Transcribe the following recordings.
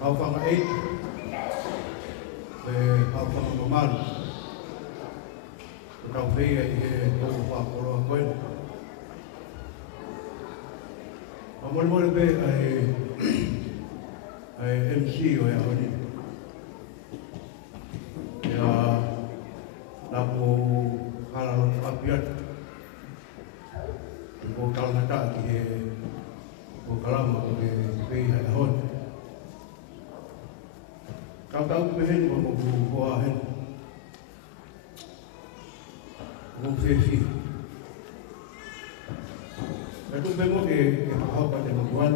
Hau whanga e, hau whanga mamaru. Tau whea i he tōku whakoroa koe. Mole mole pe ai MC o e ahoni. Ia nako halalo apiat. Ko kalangata ki he ko kalama ko he pei hai ahoni. Kau pe hen mo hoa hen. Mo fefi. Aku bemo ke hau pada tuan,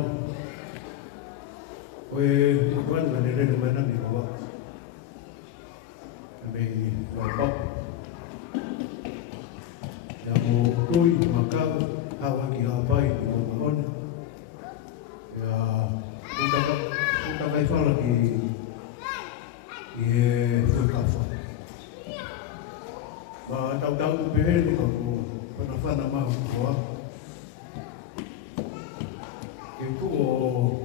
tuan mana ada mana di bawah, sampai bawah. Yang mau kui maka hau lagi apa itu mohon, ya kita kaifal lagi, ye berkafa. Tahu behel kalau penafan nama bawah. Itu o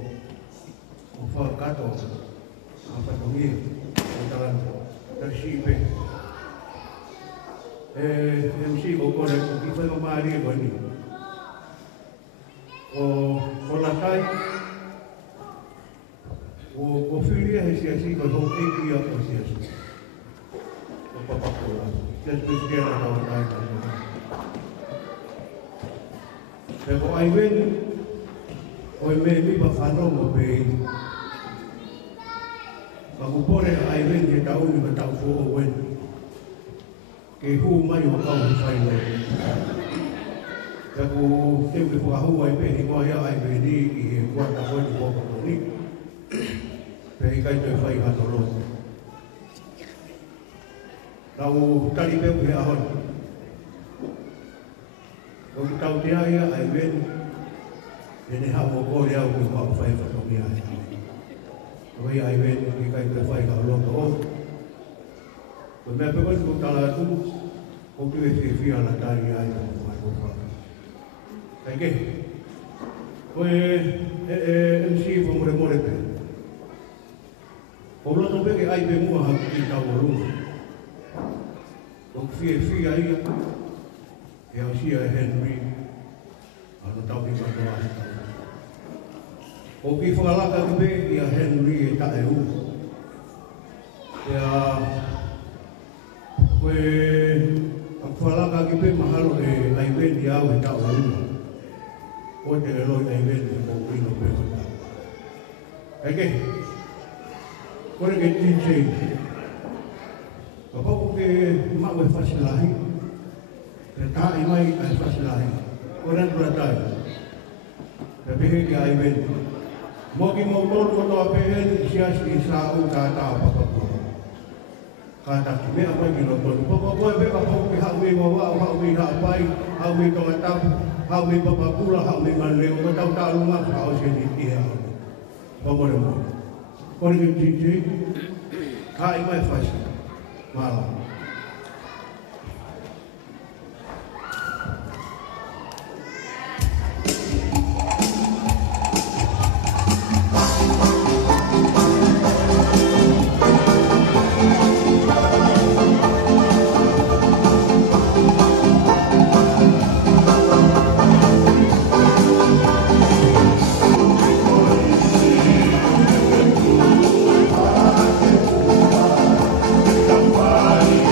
whakato a whatongi o taranto tarsipe MC ko kore ko ki whai mamari e wani o lakai o whiria he siasi ko ho e ki a ko siasi o papakura siasi pesikera tau tai pe ko ai wenu oi me mi pa whanonga pe makupore ai weni e tau ni tau fo o wen ke hu mai o kau whai lo ka ku te me fua hu ai pe ni mo ia ai weni ki he kuata koe ni koko ni pe i kai te whai hato lo tau tari peu he ahon o ki tau te aia ai weni Ini hak pokok dia untuk buat file fotonya. Kau yang event kita itu file kalau tu, kemudian pun kita lalu tu, kopi via la tari aja buat buat. Okey, kau MC pemurah tu. Kalau tu pergi event mua hak kita baru. Kopi via aja, yang sia Henry, atau tahu di mana. O ki whakalaka ki pe ia Henry e tae u. Ia koe a whakalaka ki pe mahalo e aiweni au e tau u. O te leloi aiweni e kou ino pe o tau. Eke, kore ke DJ. Ka poko ke mau e whasilahi. Ke tae mai ai whasilahi. Kore antura tae. Ka pehe ki aiweni. Mogi motor ko to apehen sias isa u kata apa-apa. Kata kime apa gilo to. Pokok be ka pok ha wi bawa ha wi ha pai ha wi to tap ha wi papa pula ha wi man le ko tau ta luma ha o se ni dia. Pokok mo. Ko ni tiji ka i mai fas. Mala. Somebody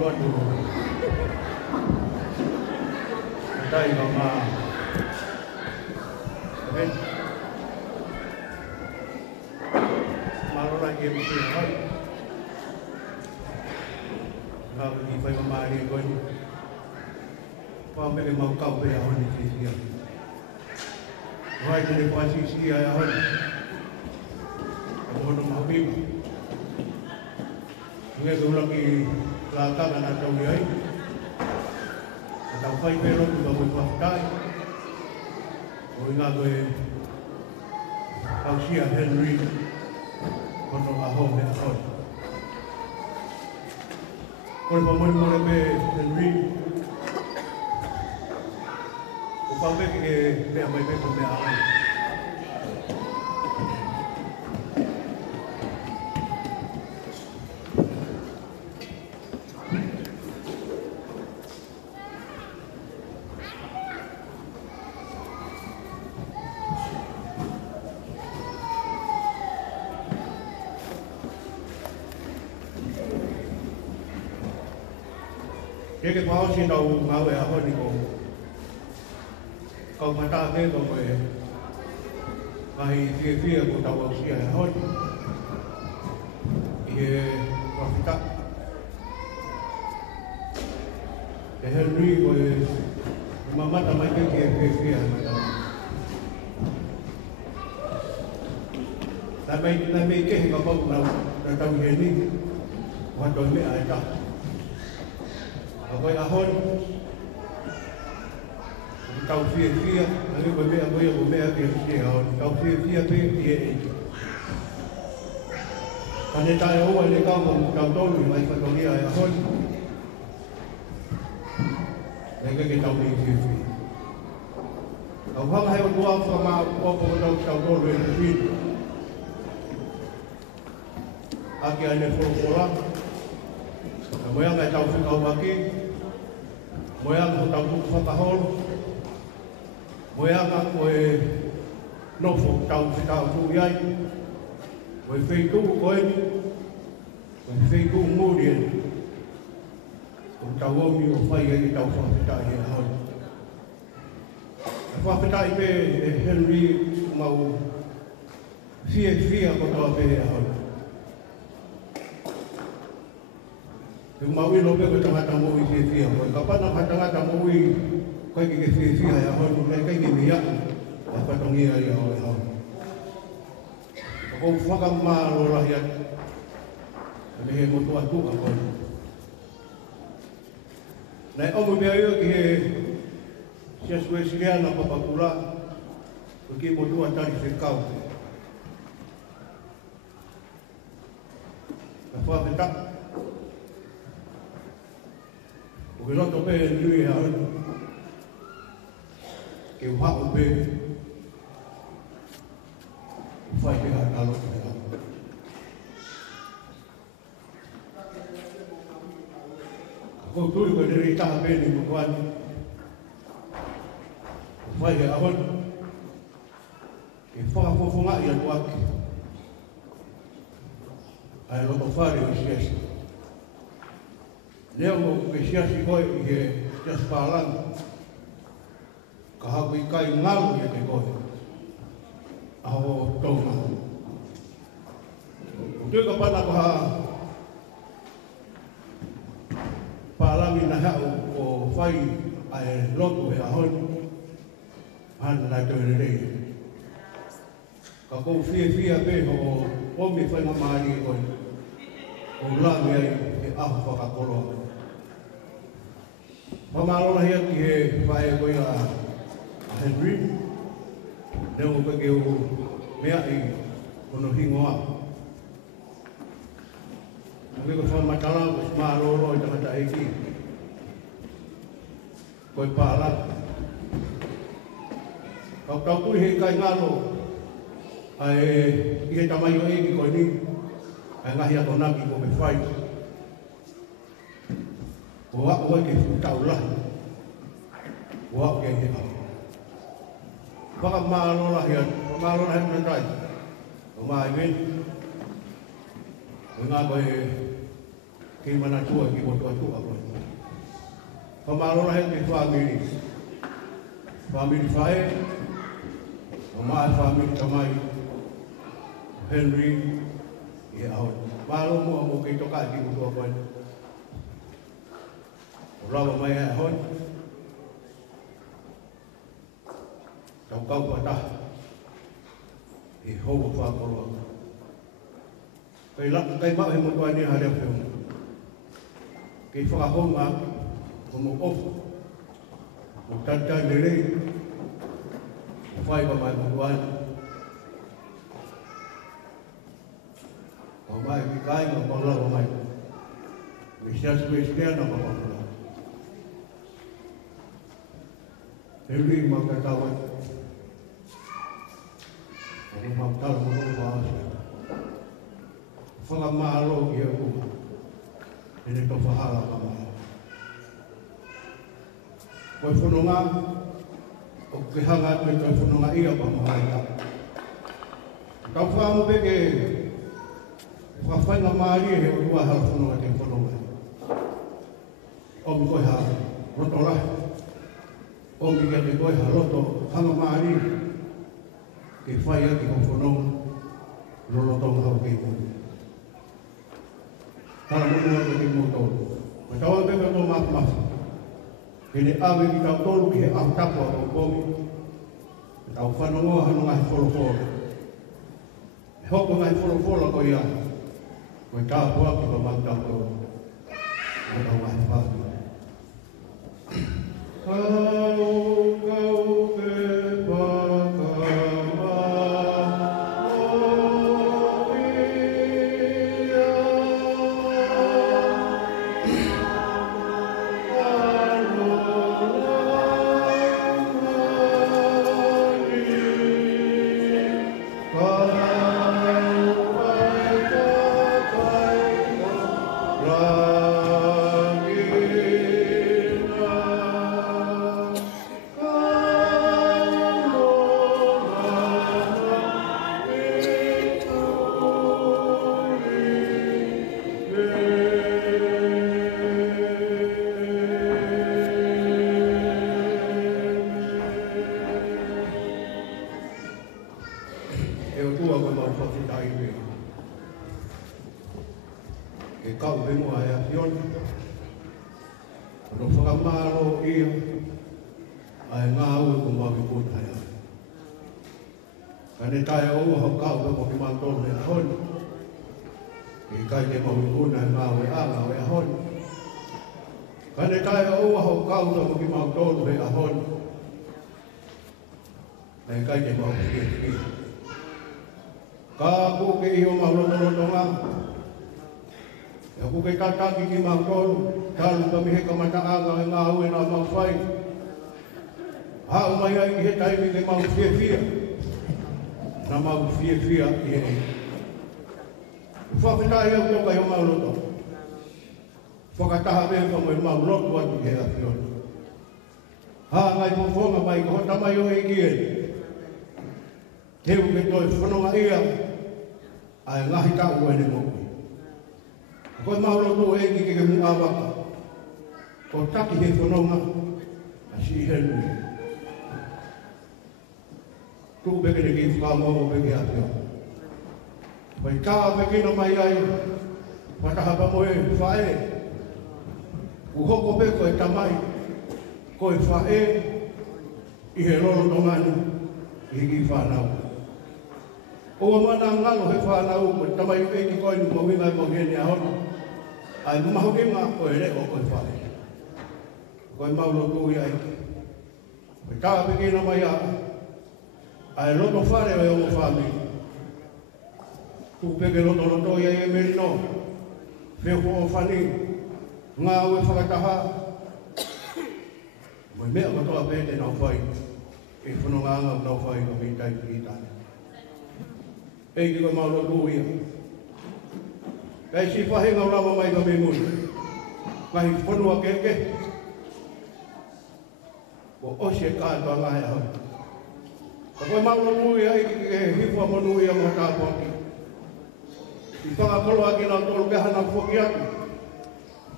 malu tu. Kita ini mama. Tapi malu lagi mesti kan. Kalau di file mama ni kan, kau ambil mau kau beri awak ni sih. Wahai jadi posisi ayah awak. Kamu nak habis. Nghe tôi lagi là các anh trong ấy đào phơi phê luôn và một vòng trái rồi là người ông Sia Henry còn nó vào hôm này thôi còn vào mình về Henry cũng không biết cái mẹ mấy cái của mẹ ai cái báo xin đầu bảo vệ hơn thì còn mà ta thế còn về ngày phía của tàu ông xia hơn thì có phải tắt để Henry rồi mà mất là mấy cái kia mà đâu tại mấy cái có bông nào là tàu hiện đi hoàn toàn mới ai cả Ako'y ahon. Ikaw siya. Ano ba may ako siya. Ikaw siya siya. Kasi tayo ay ikaw kung ikaw tuloy may patuloy ay ahon. Nagkakitaw ni siya. Ang hanghay ang buwang sa mga puputaw ikaw tuloy na siya. Aki ay nagpupura. Moyang ay tao sa kawaki, moyang ang tao sa kahol, moyang ang mo'y nofok tao sa tao tuyay, mo'y fay tukoy, mo'y fay kumudin, kung tawag niyo fay ay tao sa tao hihahon. Napapatay pe Henry mau siya ko tao pe hihahon. Yung mawi lobe ko tanga mo isi kapan ang tanga mo kay kiki ya hon kay gimiya apa tong iya ya hon ko fakam ma lo rahyat ni mo tu atu ka hon na o mo biayo ki sia suesia na papakula ki mo tu atari sekau apa betak Porque no tope el Luis ahora que va a ver fue a lo que era. Con tú y con el está a ver en Juan fue a ahora que fue a fumar y al guaque a los ofarios y eso. Leo ke sia si koi ke jas palang kahawi kai ngal ye ke koi aho toma tu ka pala ka palang ina ha o fai ai lotu e ahon han la to re ka ko fia pe o mi fai mamari koi o la me ai aho pa ka kolo Pamalo na hiyan ki pae ko ya Henry. Nung pagyo mea I kuno hingoa. Ang ko sa matala ko maroro ita mata iki. Ko pala. Kau tu he kai ngalo. Ai ike tamayo iki ko ni. Ai ngahia ko naki ko me fight. Wah, ke tahu lah. Wah, ke dia. Baka malu lah nanti. Rumah ini, dengan boy ki mana tua ki mo tua tua ko pamalo la he family fae o ma family kamai Henry e au malo mo ki toka ki mo tua ko Rama mai e hoi tau kau pata i hou whakoroa kai lak kai mau he mo ni hare peo kei whakahonga o mo ofu o tantai nerei o whai pa mai mo tuani o mai ki kai ma paula o mai mi siasu e stea na papaula Henry makatawa Ano magtalo mo ng bahasa Whakamalo i ako Hindi ito fahala ka mga Ko'y fununga O kihangat mo ito'y fununga iya pa mga ita Ikaw mo beke Whafay nga maari e o iwa hala fununga ting fununga O mi ko'y hala Rotola O mi ko'y hala roto Hanga maari ke whai ati ko whanau lorotong hau kei kū. Tara munua ko te mūtoro. Ko tawa peka tō māpumasa. Kene awe ki tau tolu ki he au tapu a tō kōmi. Ke tau whanongoa hanu ngai wholofora. E hoko ngai wholofora ko ia. Ko e tāpua ki pa mātau tōru. Ko tau ngai whātu. Kau ke Tataki ki mautolu, talu kami he kamataanga e ngā ue nā mau whai. Hau mai ai ki he taimi ke mau whiawhia. Nā mau whiawhia i he. Whawhetai au toka i o mau loto. Whakataha mea ka mai mau loto atu he a whiona. Ha ngai whawhonga mai ka hota mai o e ki e. Teu ke toi whanonga ia, ai ngahi tau ene moku. Koe mauro tō e ki ke mua waka. Ko taki he whanonga, a si henu. Tū beke ne ki whakamoho beke a pio. Pai kā beke no mai ai, watahapa mo e whae. U hoko be koe tamai, koe whae, i he roro tonganu, i ki whanau. O mana ngalo he whanau, mo tamai e ki koe ni mo winga mo gene a hono. Ai maho ke ngā koe re o koe whare. Koe maulo tū i ai. Koe tā peke na mai a. Ai roto whare o e o whami. Tū peke roto i ai e meri no. Wheho o whani. Ngā ue whakataha. Moi mea katoa pēte nau whai. E whanonganga nau whai o mi tai ki tāne. Ei ki koe maulo tū i ai. Kai si whahenga urawa mai ka me mui. Kai whanua keke. Ko ose kātua ngā hea hau. Ka koe mauna mui ai ki hifua monui a mga tāpua ki. I whakakoloa ki nā tolu ke hana whoki atu.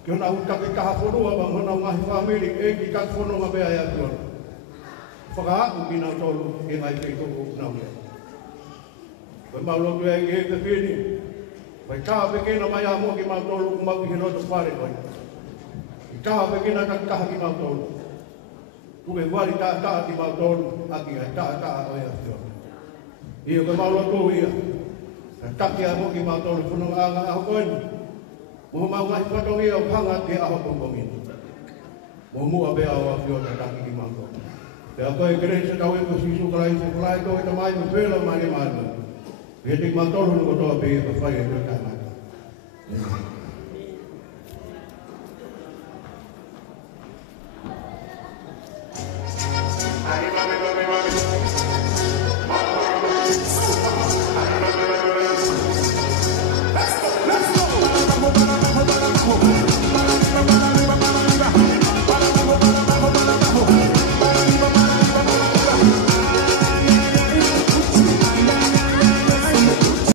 Kio na uta ke kaha whonua ba mana ngahi whamiri e ki ka whonua bea ea tua. Whakaaku ki nau tolu e ngai te toko nau lea. Koe maulotu e ki he te whini. Koe kaha pekena mai a mo ki mau tolu ku mau ki he roto whare koe. I kaha pekena ka kaha ki mau tolu. Kume wari taa ki mau tolu aki ai taa o ea tua. Ia koe maulotu ia. Ka taki a mo ki mau tolu whunua anga aho koe ni. Mo mau ngai whatongi au panga ke aho pongpongina. Mo mua bea o a whiota taki ki mau tolu. Pea koe keresa tau e ko sisu kalai se kalai koe ta mai mo pēla mai ni mai. Pea te mau tolu nuko toa pēa ka whai e tō tāmata.